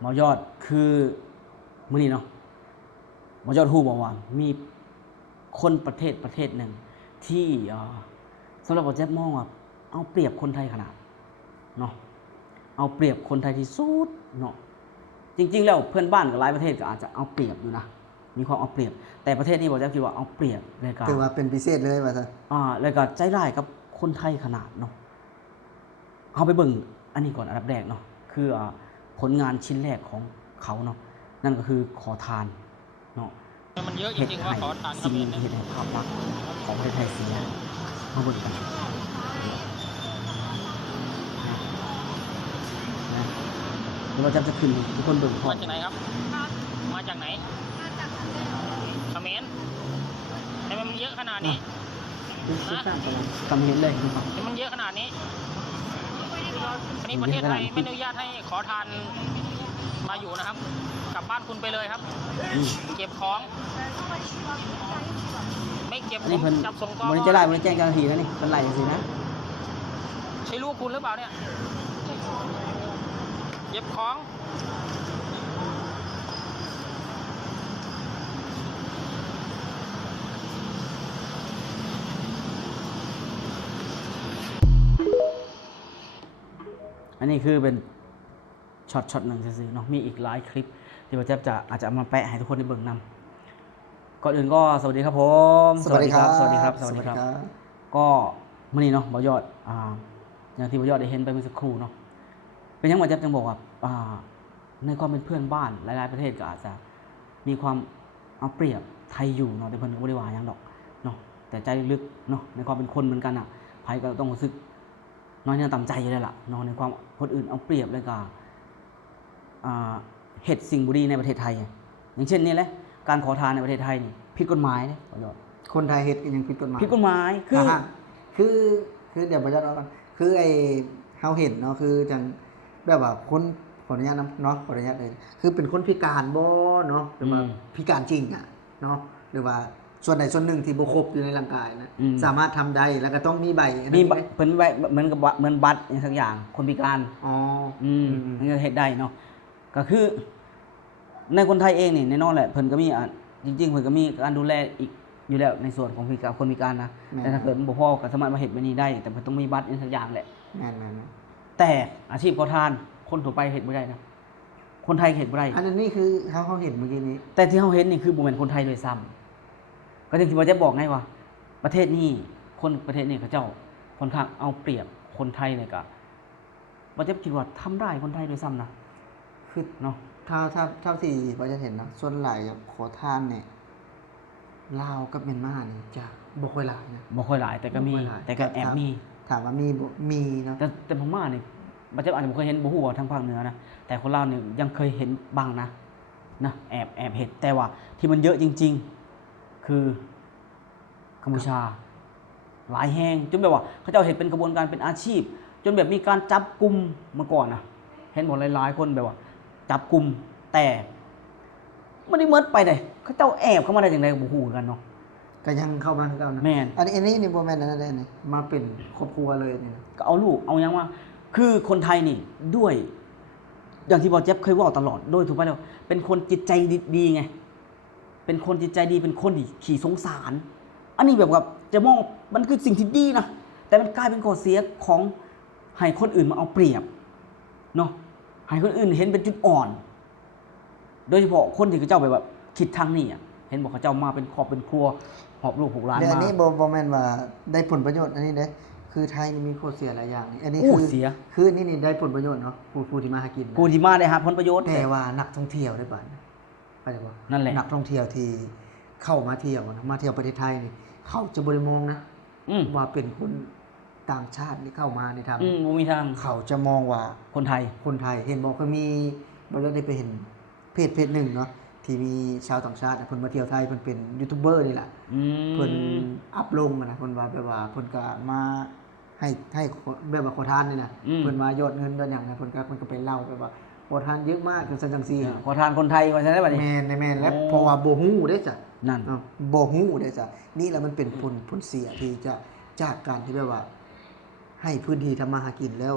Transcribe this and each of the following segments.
หมอยอดคือมื้อนี้เนาะหมอยอดฮู้บอกว่ามีคนประเทศหนึ่งที่สำหรับหมอแจ๊บมองว่าเอาเปรียบคนไทยขนาดเนาะเอาเปรียบคนไทยที่สุดเนาะจริงๆแล้วเพื่อนบ้านกับหลายประเทศก็อาจจะเอาเปรียบอยู่นะมีความเอาเปรียบแต่ประเทศนี้หมอแจ๊บคิดว่าเอาเปรียบเลยก็ถือว่าเป็นพิเศษเลยว่าซะแล้วก็ใจร้ายกับคนไทยขนาดเนาะเอาไปเบิ่งอันนี้ก่อนอันดับแรกเนาะคือผลงานชิ้นแรกของเขาเนาะนั่นก็คือขอทานเนาะมันเยอะจริงๆว่าขอทานสิ่งที่เห็นในภาพลักษณ์ของประเทศไทยเสียมาเบิ่งกันเราจะขึ้นทุกคนเบิ่งพร้อมมาจากไหนครับมาจากไหนเขมรทำไมมันเยอะขนาดนี้ทำเห็นเลยนะครับมันเยอะขนาดนี้อันนี้ประเทศไทยไม่อนุญาตให้ขอทานมาอยู่นะครับกลับบ้านคุณไปเลยครับเก็บของไม่เก็บจับส่งกองมันจะได้มันแจ้งเจ้าหน้าที่นะนี่เป็นไรสินะใช่ลูกคุณหรือเปล่าเนี่ยเก็บของอันนี้คือเป็นช็อตหนึ่งซื่อๆเนาะมีอีกหลายคลิปที่ผมจะอาจจะมาแปะให้ทุกคนได้เบิ่งนำก่อนอื่นก็สวัสดีครับผมสวัสดีครับก็มื่อนี้เนาะบ่ยอดอย่างที่บ่ยอดได้เห็นไปเมื่อสักครู่เนาะเป็นยังบ่จังบอกว่าในความเป็นเพื่อนบ้านหลายๆประเทศก็อาจจะมีความเอาเปรียบไทยอยู่เนาะแต่เพิ่นก็บ่ได้ว่าหยังดอกเนาะแต่ใจลึกๆเนาะในความเป็นคนเหมือนกันอ่ะไผก็ต้องรู้สึกน้อยเนื้อต่ำใจอยู่แล้วล่ะเนาะในความคนอื่นเอาเปรียบเลยก็เฮ็ดสิ่งบ่ดีในประเทศไทยอย่างเช่นนี่แหละการขอทานในประเทศไทยนี่ผิดกฎหมายเด้บ่ยอดคนไทยเฮ็ดยังผิดกฎหมายคือเดี๋ยวบ่จะเอากันคือไอ้เฮาเห็นเนาะคือจังแบบว่าคนขออนุญาตเนาะขออนุญาตเลยคือเป็นคนพิการบ่เนาะหรือว่าพิการจริงอ่ะเนาะหรือว่าส่วนใดส่วนหนึ่งที่บ่ครบอยู่ในร่างกายนะสามารถทำได้แล้วก็ต้องมีใบมีเพิ่นใบเหมือนกับเหมือนบัตรอย่างสักอย่างคนพิการมันก็เฮ็ดได้เนาะก็คือในคนไทยเองนี่แน่นอนแหละเพิ่นก็มีจริงๆเพิ่นก็มีการดูแลอีกอยู่แล้วในส่วนของคนพิการนะแต่ถ้าเกิดบ่พอก็สามารถมาเฮ็ดแบบนี้ได้แต่เพิ่นต้องมีบัตรอย่างสักอย่างแหละแม่นๆแต่อาชีพขอทานคนทั่วไปเฮ็ดบ่ได้นะคนไทยเฮ็ดบ่ได้อันนี้คือเขาเห็นเมื่อกี้นี้แต่ที่เฮาเห็นนี่คือบ่แม่นคนไทยโดยซ้ำก็ถึงที่ว่าจะบอกไงว่าประเทศนี้คนประเทศนี้เขาเจ้าค่อนข้างเอาเปรียบคนไทยเลยก็บ่จะคิดว่าทำร้ายคนไทยโดยซ้ำนะคือเนาะเท่าที่ว่าจะเห็นนะส่วนหลายขอทานเนี่ยลาวกับเมียนมานี่จะบ่ค่อยหลายนะบ่ค่อยหลายแต่ก็มีแต่ก็แอบมีถามว่ามีเนาะแต่พม่านี่บ่จะอาจจะบ่เคยเห็นบ่ฮู้ว่าทางภาคเหนือนะแต่คนลาวนี่ยังเคยเห็นบ้างนะแอบเห็นแต่ว่าที่มันเยอะจริงๆคือกัมพูชาหลายแห่งจนแบบว่าเขาเจ้าเห็นเป็นกระบวนการเป็นอาชีพจนแบบมีการจับกลุ่มมาก่อนนะเห็นบ่หลายๆคนแบบว่าจับกลุ่มแต่ไม่ได้เมิดไปได้เขาเจ้าแอบเข้ามาได้จังได๋ก็บ่ฮู้กันเนาะก็ยังเข้ามาคือเก่านะแม่นอันนี้นี่บ่แม่นอันนั้นนี่มาเป็นครอบครัวเลยนี่ก็เอาลูกเอาหยังว่าคือคนไทยนี่ด้วยอย่างที่บ่เจ็บเคยเว้าตลอดโดยทั่วไปแล้วเป็นคนจิตใจดีไงเป็นคนจิตใจดีเป็นคนที่ขี้สงสารอันนี้แบบว่าจะมองมันคือสิ่งที่ดีนะแต่มันกลายเป็นข้อเสียของให้คนอื่นมาเอาเปรียบเนาะให้คนอื่นเห็นเป็นจุดอ่อนโดยเฉพาะคนที่เขาเจ้าแบบคิดทางนี้อ่ะเห็นบอกเขาเจ้ามาเป็นครอบเป็นครัวหอบลูกหกหลานมาอันนี้บ่แม่นว่าได้ผลประโยชน์อันนี้เด้คือไทยนี่มีข้อเสียหลายอย่างอันนี้คือนี่ได้ผลประโยชน์เนาะผู้ที่มาหากินผู้ที่มาได้รับผลประโยชน์แต่ว่านักท่องเที่ยวได้บัดเข้าใจบ่นั่นแหละนักท่องเที่ยวที่เข้ามาเที่ยวนะมาเที่ยวประเทศไทยนี่เขาจะบ่ได้มองนะว่าเป็นคนต่างชาติที่เข้ามาในทางบ่มีทางเขาจะมองว่าคนไทยเห็นบอกเคยมีบ่ได้ไปเห็นเพจหนึ่งเนาะที่มีชาวต่างชาติเพิ่นมาเที่ยวไทยเพิ่นเป็นยูทูบเบอร์นี่แหละเพิ่นอัพลงนะเพิ่นว่าแบบว่าเพิ่นก็มาให้แบบว่าขอทานนี่นะเพิ่นมายอดเงินด้วยหยังนะเพิ่นก็ไปเล่าแบบว่าขอทานเยอะมากจังซี่ขอทานคนไทยว่าซั่นได้บัดนี้แม่นแล้วเพราะว่าบ่ฮู้เด้จ้ะนั่นบ่ฮู้เด้จ้ะนี่แหละมันเป็นผลเสียที่จะจากการที่แบบว่าให้พื้นที่ทำมาหากินแล้ว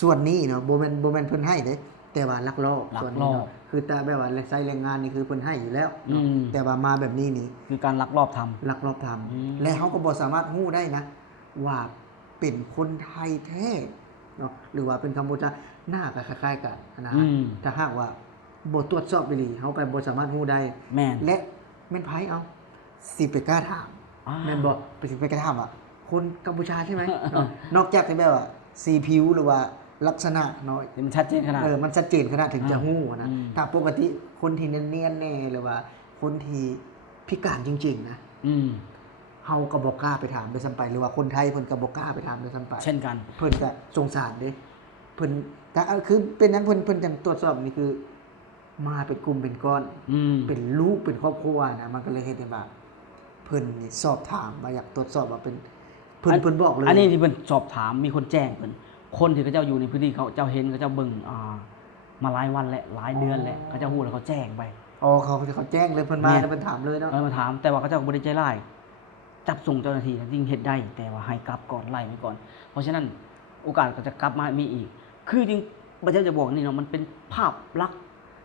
ส่วนนี้เนาะบ่แม่นเพิ่นให้เด้ แต่ว่าลักลอบ ลักลอบ ส่วนนี้เนาะคือแต่แบบว่าใช้แรงงานนี่คือเพิ่นให้อยู่แล้วเนาะแต่ว่ามาแบบนี้นี่ คือการลักลอบทำ ลักลอบท อืม ำและเขาก็บ่สามารถฮู้ได้นะ ว่าเป็นคนไทยแท้เนาะหรือว่าเป็นกัมพูชาหน้าก็คล้ายๆกันนะฮะถ้าหากว่าบ่ตรวจสอบไปเลยเขาก็บ่สามารถฮู้ได้ แม่น และแม่นไผเอาสิไปกล้าถาม อ่า แม่นบ่ไปกล้าถามอ่ะคนกัมพูชาใช่ไหมเนาะนอกจากที่แบบว่าสีผิวหรือว่าลักษณะเนาะ มันชัดเจนขนาด มันชัดเจนขนาดถึงจะฮู้นะ อืม ถ้าปกติคนที่เนียนๆแน่หรือว่าคนที่พิการจริงๆนะ อืม เฮาก็บ่กล้าไปถามด้วยซ้ำไปหรือว่าคนไทยเพิ่นก็บ่กล้าไปถามด้วยซ้ำไป เช่นกัน เพิ่นก็สงสารเด้เพิ่นก็คือเป็นนั้นเพิ่นจังตรวจสอบนี่คือ มาเป็นกลุ่มเป็นก้อน อืม เป็นลูกเป็นครอบครัวนะมันก็เลยเฮ็ดให้ว่าเพิ่นนี่สอบถามมาอยากตรวจสอบว่าเป็นเพิ่นบอกเลย อันนี้ที่เพิ่นสอบถามมีคนแจ้งเพิ่นคนที่เขาเจ้าอยู่ในพื้นที่เขาเจ้าเห็นเขาเจ้าเบิ่งมาหลายวันแล้วหลายเดือนแล้วเขาเจ้าฮู้แล้วเขาแจ้งไป อ๋อเขาแจ้งเลยเพิ่นมา แม่ แล้วเพิ่นถามเลยเนาะ มาถามแต่ว่าเขาเจ้าบ่ได้ใจร้ายจับส่งเจ้าหน้าที่จริงเฮ็ดได้ แต่ว่าให้กลับก่อนไล่ไว้ก่อน เพราะฉะนั้นโอกาสก็จะกลับมามีอีก คือจริงประเทศจะบอกนี่เนาะมันเป็นภาพลักษณ์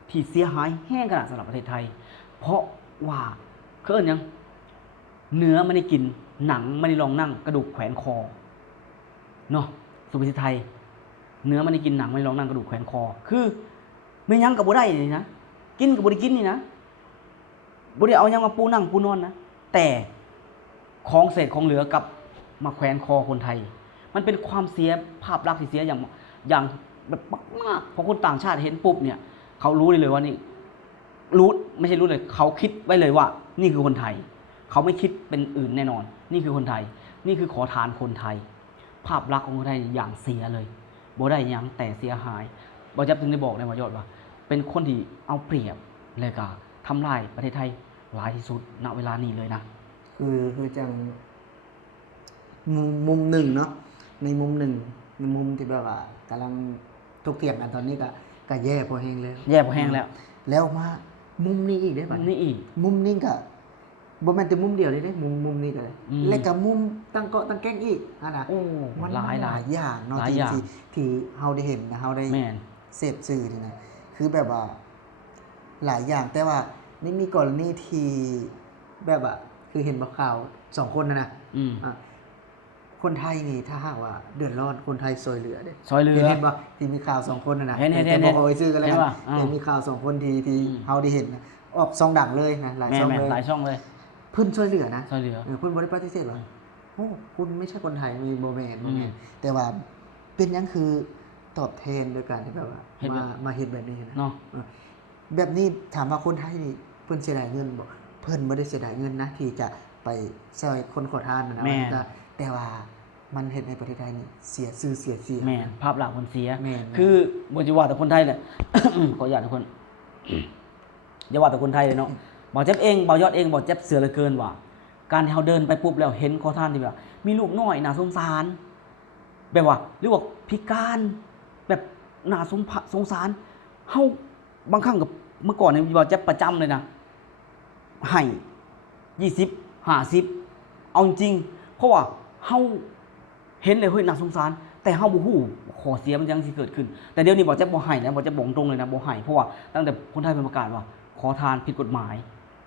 ที่เสียหายแห้งขนาดสำหรับประเทศไทย เพราะว่าเขาเอิ้นหยังเนื้อไม่ได้กินหนังไม่ได้ลองนั่งกระดูกแขวนคอเนาะสุภาษิตไทย เนื้อไม่ได้กินหนังไม่ได้ลองนั่งกระดูกแขวนคอ คือไม่ยั้งกับบ่ได้นี่นะกินกับบ่ได้กินนี่นะบ่ได้เอาหยังมาปูนั่งปูนอนนะแต่ของเศษของเหลือกับมาแขวนคอคนไทย มันเป็นความเสียภาพลักษณ์ที่เสียอย่างแบบมากๆพอคนต่างชาติเห็นปุ๊บเนี่ย เขารู้เลยว่านี่รู้ไม่ใช่รู้เลย เขาคิดไว้เลยว่า นี่คือคนไทย เขาไม่คิดเป็นอื่นแน่นอน นี่คือคนไทย นี่คือขอทานคนไทย ภาพลักษณ์ของคนไทยอย่างเสียเลยบ่ได้หยังแต่เสียหายบ่จับถึงได้บอกในมายอดว่า เป็นคนที่เอาเปรียบและก็ทำลายประเทศไทยหลายที่สุดณเวลานี้เลยนะ คือจังมุมหนึ่งเนาะในมุมหนึ่งในมุมที่แบบว่ากำลังถกเถียงกันตอนนี้ก็แย่พอแห้งแล้ว แย่พอแห้งแล้ว แล้วมามุมนี้อีกได้ป่ะ นี่อีก มุมนี้ก็บ่แม่นแต่มุมเดียวเลยเด้มุมนี้ก็เลย อืม และก็มุมตั้งเกาะตั้งแก้งอีกอันน่ะ โอ้ มัน หลาย หลายอย่างเนาะ หลาย ที่ อย่าง ที่เฮาได้เห็นนะเฮาได้ แม่น เสพสื่อนี่นะคือแบบว่าหลายอย่างแต่ว่านี่มีกรณีที่แบบว่าคือเห็นบ่ข่าว2คนนะ อืม อ่ะคนไทยนี่ถ้าหากว่าเดือดร้อนคนไทยซอยเหลือเด้ ซอยเหลือ เห็นบ่ที่มีข่าว2คนนะ เห็น แต่บ่เอาไว้ซื้อกันแล้ว เห็ กัน นป่ะอ่า เห็นมีข่าว2คนที่ อืม เฮาได้เห็นนะออกซองดังเลยนะหลาย แม่ ช่อง แม่ เลย หลายช่องเลย เพิ่นช่วยเหลือนะ ซอยเหลือ เพิ่นบ่ได้ปฏิเสธหรอกโอ้คุณไม่ใช่คนไทยมีบ่แม่น อืม แต่ว่าเป็นหยังคือตอบแทนโดยการที่แบบว่า เฮ็ดแบบ มาเฮ็ดแบบนี้นะ เนาะ แบบนี้ถามว่าคนไทยนี่เพิ่นเสียดายเงินบ่เพิ่นบ่ได้เสียดายเงินนะที่จะไปช่วยคนขอทานนะ แม่น แต่ว่ามันเฮ็ดในประเทศไทยนี่เสียชื่อเสียเสียง แม่นภาพลักษณ์คนเสีย แม่น คือบ่จะว่าแต่คนไทยแหละ ขออนุญาตทุกคน อย่าว่าแต่คนไทยเลยเนาะบ่าวเจ็บเองบ่าวยอดเองบ่เจ็บเสือเหลือเกินว่า การที่เฮาเดินไปปุ๊บแล้วเห็นขอทานที่แบบมีลูกน้อยน่าสงสาร แบบว่าหรือว่าพิการแบบน่าสงสารเฮาบางครั้งกับเมื่อก่อนเนี่ยบ่าวเจ็บประจำเลยนะให้20 50เอาจริงๆเพราะว่าเฮาเห็นเลยเฮ้ยน่าสงสาร แต่เฮาบ่ฮู้ข้อเสียมันยังสิเกิดขึ้น แต่เดี๋ยวนี้บ่เจ็บบ่ให้นะบ่เจ็บบอกตรงเลยนะบ่ให้เพราะว่าตั้งแต่คนไทยเป็นประกาศว่า ขอทานผิดกฎหมาย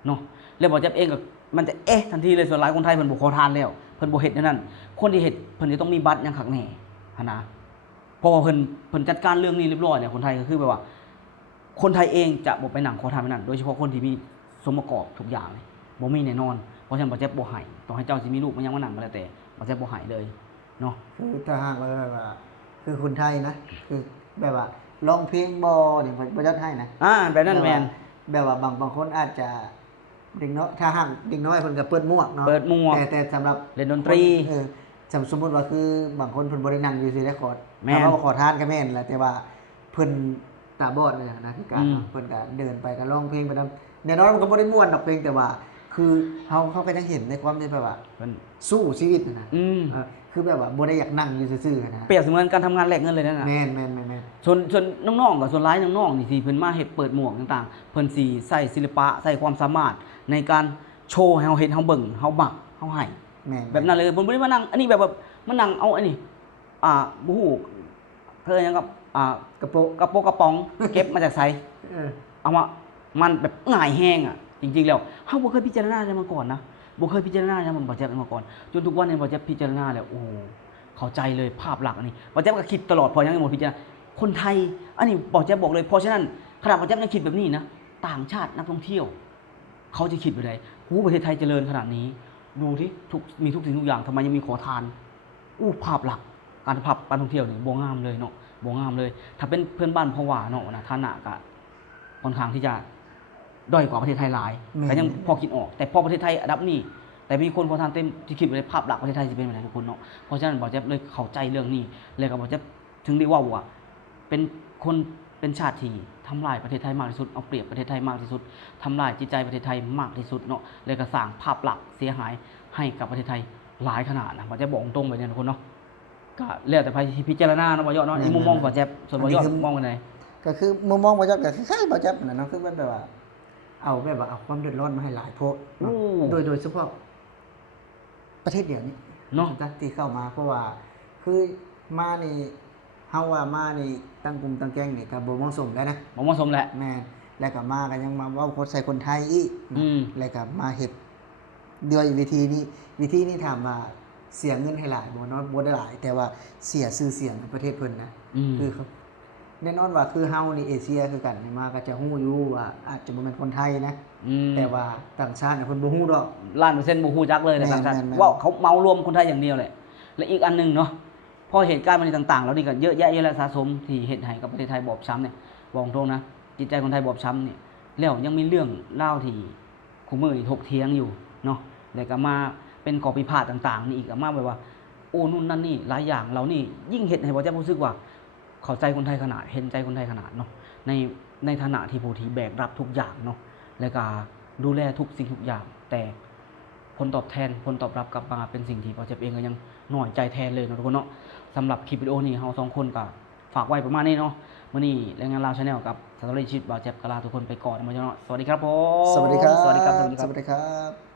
เนาะแล้วบ่เจ็บเองก็มันจะทันทีเลยส่วนหลายคนไทยเพิ่นบ่ขอทานแล้วเพิ่นบ่เฮ็ดแนวนั้นคนที่เฮ็ดเพิ่นจะต้องมีบัตรหยังคักแน่หั่นนะเพราะว่าเพิ่นจัดการเรื่องนี้เรียบร้อยแล้วคนไทยก็คือแบบว่า คนไทยเองจะบ่ไปนั่งขอทานไปนั่นโดยเฉพาะคนที่มีสมประกอบทุกอย่างเลยบ่มีแน่นอนเพราะฉะนั้นบ่เจ็บบ่ให้ต่อให้เจ้าสิมีลูกมันยังมานั่งก็แล้วแต่บ่เจ็บบ่ให้เลยเนาะ คือถ้าหากว่าแบบว่าคือคนไทยนะคือแบบว่าร้องเพลงบ่นี่บ่จัดให้นะ แบบนั้นแม่น แบบว่าบางคนอาจจะเด็กน้อยถ้าหากเด็กน้อยเพิ่นก็เปิดหมวกเนาะ เปิดหมวก แต่สำหรับ เล่นดนตรี สมมุติว่าคือบางคนเพิ่นบ่ได้นั่งอยู่ซื่อได้ขอ แม่น ถ้าว่าขอทานก็แม่นแหละแต่ว่าเพิ่นตาบอดเนี่ยนะคือการ อืม เนาะเพิ่นก็เดินไปก็ร้องเพลงไปนำแน่นอนมันก็บ่ได้ม่วนดอกเพลงแต่ว่า คือเขาก็ยังเห็นในความที่แบบว่า เพิ่น สู้ชีวิตนะ คือแบบว่าบ่ได้อยากนั่งอยู่ซื่อๆนะ เปรียบเสมือนการทำงานแลกเงินเลยนั่นน่ะ แม่น ส่วนน้องๆกับส่วนร้ายน้องๆนี่สิเพิ่นมาเฮ็ดเปิดหมวกต่างๆเพิ่นสิใส่ศิลปะใส่ความสามารถในการโชว์ให้เฮาเห็นเฮาเบิ่งเฮามักเฮาให้ แม่น แบบนั้นเลยเพิ่นบ่ได้มานั่งอันนี้แบบมานั่งเอาอันนี้บ่ฮู้เพิ่นหยังกับ กระโปง กระโปรงกระป๋อง เก็บมาจากไส เออ เอามามันแบบง่ายแห้งอ่ะ จริงๆแล้วเฮาบ่เคยพิจารณาได้มาก่อนนะบ่เคยพิจารณาได้มันบ่แจ๊บมาก่อน จนทุกวันนี้บ่แจ๊บพิจารณาแล้วโอ้โหเข้าใจเลยภาพหลักอันนี้บ่แจ๊บก็คิดตลอดพอยังบ่พิจารณาคนไทย อันนี้บ่แจ๊บบอกเลยเพราะฉะนั้นขนาดบ่แจ๊บยังคิดแบบนี้นะต่างชาตินักท่องเที่ยว เขาจะคิดไปได้ประเทศไทยเจริญขนาดนี้ ดูที่มีทุกสิ่งทุกอย่างทำไมยังมีขอทาน ภาพหลักการท่องเที่ยวนี่บ่งามเลยเนาะบ่งามเลย ถ้าเป็นเพื่อนบ้านเพราะว่าเนาะนะฐานะก็ค่อนข้างที่จะด้อยกว่าประเทศไทยหลาย แต่ยังพอคิดออก แต่พอประเทศไทยอันดับนี้ แต่มีคนขอทานเต็มที่คิดไปเลยภาพหลักประเทศไทยจะเป็นแบบไหนทุกคนเนาะ เพราะฉะนั้นบ่าวเจ็บเลยเข้าใจเรื่องนี้เลยก็บ่าวเจ็บถึงได้ว่าเป็นคนเป็นชาติที่ทำลายประเทศไทยมากที่สุด เอาเปรียบประเทศไทยมากที่สุดทำลายจิตใจประเทศไทยมากที่สุดเนาะเลยก็สร้างภาพลักษณ์เสียหายให้กับประเทศไทยหลายขนาดนะบ่าวเจ็บบอกตรงไปเนี่ยทุกคนเนาะก็แล้วแต่พิจารณาเนาะบ่าวยอดเนาะนี่มุมมองบ่าวเจ็บส่วนบ่าวยอดมองกันไหน ก็คือมุมมองบ่จับก็คือคล้ายบ่จับนั่นน่ะเนาะคือแบบว่าเอาแบบว่าเอาความเดือดร้อนมาให้หลายโพดเนาะ โอ้ โดยเฉพาะประเทศเดียวนี้ เนาะ ที่เข้ามาเพราะว่าคือมานี่เฮาว่ามานี่ตั้งกลุ่มตั้งแก๊งนี่ก็บ่เหมาะสมแล้วนะ บ่เหมาะสมแหละ แม่นแล้วก็มาก็ยังมาเว้าคนใส่คนไทยอีก อืม แล้วก็มาเฮ็ดด้วยวิธีนี้ถามว่าเสียเงินให้หลายบ่เนาะบ่ได้หลาย แต่ว่าเสียชื่อเสียงในประเทศเพิ่นนะ คือเขาแน่นอนว่าคือเฮานี่เอเชียคือกันมาก็จะฮู้อยู่ว่าอาจจะบ่แม่นคนไทยนะ แต่ว่าต่างชาติน่ะเพิ่นบ่ฮู้ดอก ล้านเปอร์เซ็นต์บ่ฮู้จักเลยในต่างชาติ แม่นๆ ว่าเขาเมารวมคนไทยอย่างเดียวแหละและอีกอันหนึงเนาะพอเหตุการณ์มันต่างๆแล้วนี่ก็เยอะแยะสะสมที่เฮ็ดให้กับประเทศไทยบอบช้ำเนี่ยบอกตรงนะจิตใจคนไทยบอบช้ำเนี่ยแล้วยังมีเรื่องเล่าวที่คู่มือนี่ถกเถียงอยู่เนาะแล้วก็มาเป็นข้อพิพาทต่างๆนี่อีกก็มาแบบว่าโอ้นู่นนั่นนี่หลายอย่างเรานี่ยิ่งเฮ็ดให้บ่จะรู้สึกว่าเข้าใจคนไทยขนาดเห็นใจคนไทยขนาดเนาะในฐานะที่ผู้ที่แบกรับทุกอย่างเนาะแล้วก็ดูแลทุกสิ่งทุกอย่างแต่ผลตอบแทนผลตอบรับกลับมาเป็นสิ่งที่พอเจ็บเองก็ยังน้อยใจแทนเลยเนาะทุกคนเนาะสำหรับคลิปวิดีโอนี้เราสองคนก็ฝากไว้ประมาณนี้เนาะมื้อนี้รายงานลาวชาแนลกับสตอรี่ชีวิตบ่าวเจ็บกะลาทุกคนไปก่อนนะมื้อนี้เนาะสวัสดีครับผม สวัสดีครับ สวัสดีครับ สวัสดีครับ